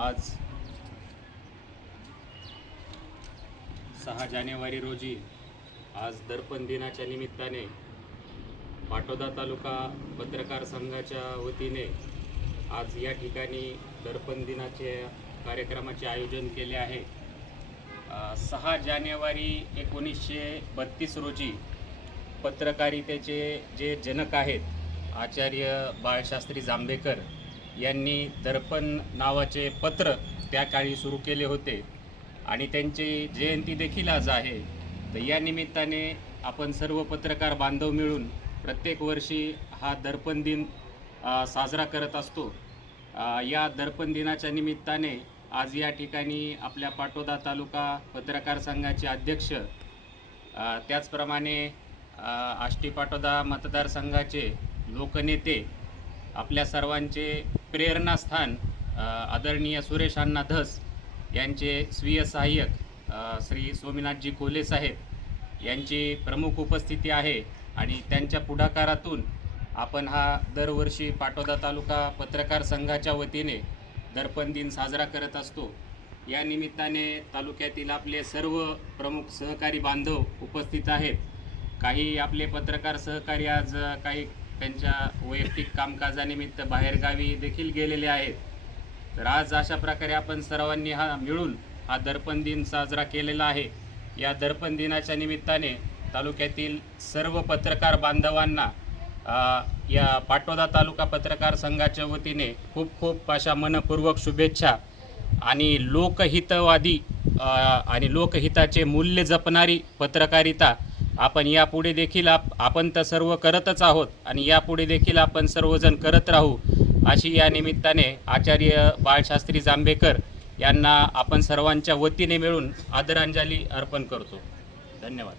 आज 6 जानेवारी रोजी आज दर्पण दिनाच्या निमित्ताने पाटोदा तालुका पत्रकार संघाच्या वतीने आज या ठिकाणी दर्पण दिनाचे कार्यक्रमाचे आयोजन केले आहे। 6 जानेवारी 1932 रोजी पत्रकारितेचे जे जनक आहेत आचार्य बाळशास्त्री जांभेकर यांनी दर्पण नावाचे पत्र त्या काळी सुरू केले होते आणि त्यांची जयंती देखील आज आहे। तर या निमित्ताने आपण सर्व पत्रकार बांधव मिळून प्रत्येक वर्षी हा दर्पण दिन साजरा करत असतो। या दर्पण दिनाच्या निमित्ताने आज या ठिकाणी आपल्या पाटोदा तालुका पत्रकार संघाचे अध्यक्ष त्याचप्रमाणे आष्टी पाटोदा मतदारसंघाचे लोकनेते आपल्या सर्वांचे प्रेरणास्थान आदरणीय सुरेश अण्णा धस यांचे स्वीय सहाय्यक श्री सोमीनाथजी कोले साहेब यांची प्रमुख उपस्थिती आहे आणि त्यांच्या पुढाकारातून आपण हा दरवर्षी पाटोदा तालुका पत्रकार संघाच्या वतीने दर्पण दिन साजरा करत असतो। या निमित्ताने तालुक्यातील आपले सर्व प्रमुख सहकारी बांधव उपस्थित आहेत। काही आपले पत्रकार सहकारी आज काही त्यांच्या वैयक्तिक कामकाजानिमित्त बाहेरगावी देखील गेलेले आहेत। तर आज अशा प्रकारे आपण सर्वांनी मिळून हा दर्पण दिन साजरा केलेला आहे। या दर्पण दिनाच्या निमित्ताने तालुक्यातील सर्व पत्रकार बांधवांना या पाटोदा तालुका पत्रकार संघाच्या वतीने खूप खूप अशा मनपूर्वक शुभेच्छा आणि लोकहितवादी आणि लोकहिताचे मूल्य जपणारी पत्रकारिता आपण यापुढे देखील आपण तर सर्व करतच आहोत आणि यापुढे देखील आपण सर्वजण करत राहू अशी या निमित्ताने आचार्य बाळशास्त्री जांभेकर यांना आपण सर्वांच्या वतीने मिळून आदरांजली अर्पण करतो। धन्यवाद।